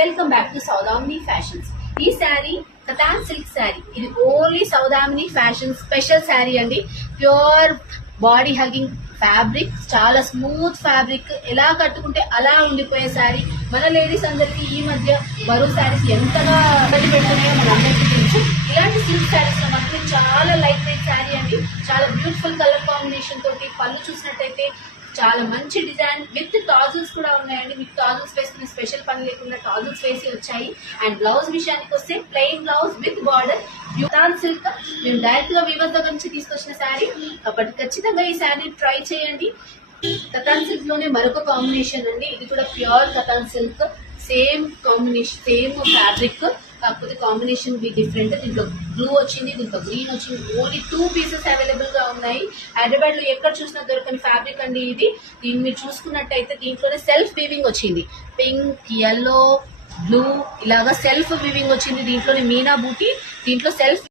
Welcome back to Saudamini fashions. ఈ sari katan silk sari. ఇది only Saudamini fashion special sari అండి. ప్యూర్ బాడీ హగింగ్ ఫ్యాబ్రిక్, చాలా స్మూత్ ఫ్యాబ్రిక్, ఎలా కట్టుకుంటే అలా ఉండిపోయే శారీ. మన లేడీస్ అందరికి ఈ మధ్య బరువు శారీస్ ఎంతగా ఇబ్బంది పెడుతున్నాయో మన అందరికీ తెలుసు. ఇలాంటి సిల్క్ శారీస్ లో మనకి చాలా లైట్ వెయిట్ శారీ అండి. చాలా బ్యూటిఫుల్ కలర్ కాంబినేషన్ తోటి పళ్ళు చూసినట్టయితే చాలా మంచి డిజైన్ విత్ టాజిల్స్ కూడా ఉన్నాయండి. మీకు టాజిల్స్ వేసుకునే స్పెషల్ పని లేకుండా టాజిల్స్ వేసి వచ్చాయి. అండ్ బ్లౌజ్ విషయానికి వస్తే plain blouse with border, katan silk. మేము డైరెక్ట్ గా వీవర్ దగ్గర నుంచి తీసుకొచ్చిన శారీ కాబట్టి ఖచ్చితంగా ఈ శారీ ట్రై చేయండి. కతాన్ సిల్క్ లోనే మరొక కాంబినేషన్ అండి. ఇది కూడా pure katan silk, same combination, same fabric, కాకపోతే కాంబినేషన్ బి డిఫరెంట్. దీంట్లో బ్లూ వచ్చింది, దీంట్లో గ్రీన్ వచ్చింది. ఓన్లీ 2 పీసెస్ అవైలబుల్ గా ఉన్నాయి. హైదరాబాద్ లో ఎక్కడ చూసినా దొరకని ఫ్యాబ్రిక్ అండి ఇది. దీన్ని మీరు చూసుకున్నట్టయితే దీంట్లోనే సెల్ఫ్ వీవింగ్ వచ్చింది. పింక్, యెల్లో, బ్లూ ఇలాగా సెల్ఫ్ వీవింగ్ వచ్చింది. దీంట్లోనే మీనా బూటీ, దీంట్లో సెల్ఫ్